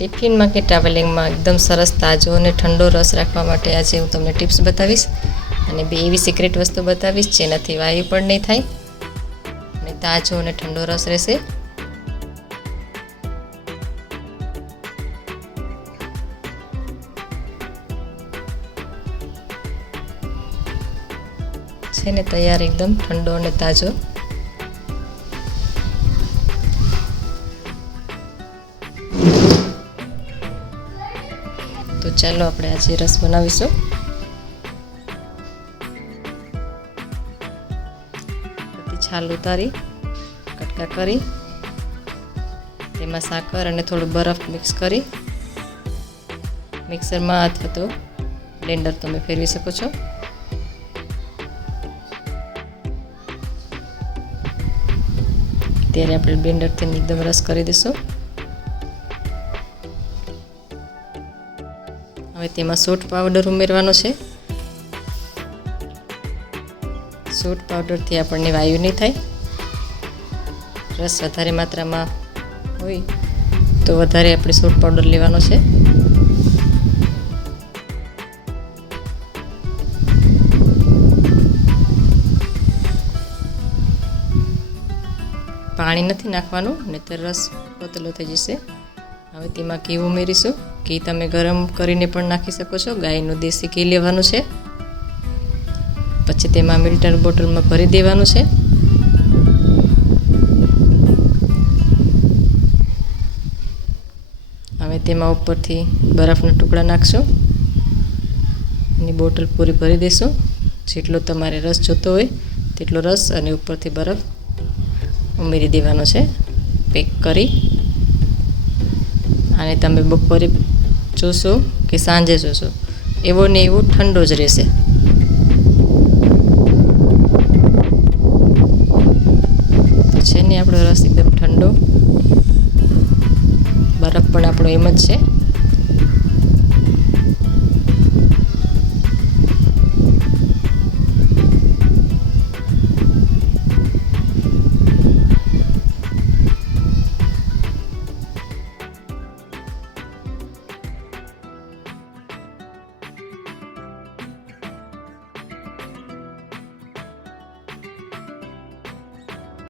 ટિફિનમાં કે ટ્રાવેલિંગમાં એકદમ સરસ તાજો અને ઠંડો રસ રાખવા માટે આજે હું તમને ટિપ્સ બતાવીશ અને બે એવી સિક્રેટ વસ્તુ બતાવીશ જેનાથી વાયુ પણ નહીં થાય અને તાજો અને ઠંડો રસ રહેશે. છે ને તૈયાર એકદમ ઠંડો અને તાજો. તો ચાલો આપણે આજે રસ બનાવીશું. બધી છાલ ઉતારી કટકા કરી તેમાં સાકર અને થોડું બરફ મિક્સ કરી મિક્સરમાં અથવા તો બ્લેન્ડર તમે ફેરવી શકો છો. ત્યારે આપણે બ્લેન્ડરથી એકદમ રસ કરી દઈશું. હવે તેમાં સૂંઠ પાવડર ઉમેરવાનો છે. સૂંઠ પાવડરથી આપણને વાયુ નહીં થાય. રસ વધારે માત્રામાં હોય તો વધારે આપણે સૂંઠ પાવડર લેવાનો છે. પાણી નથી નાખવાનું નહીંતર રસ પતલો થઈ જશે. હવે તેમાં ઘી ઉમેરીશું. ઘી તમે ગરમ કરીને પણ નાખી શકો છો. ગાયનું દેશી ઘી લેવાનું છે. પછી તેમાં મિલ્ટર બોટલમાં ભરી દેવાનું છે. હવે તેમાં ઉપરથી બરફના ટુકડા નાખશું. એની બોટલ પૂરી ભરી દઈશું. જેટલો તમારે રસ જોતો હોય તેટલો રસ અને ઉપરથી બરફ ઉમેરી દેવાનો છે. પેક કરી અને તમે બપોરે જોશો કે સાંજે જોશો એવો ને એવો ઠંડો જ રહેશે. તો છે ને આપણો રસ એકદમ ઠંડો. બરફ પણ આપણો એમ જ છે.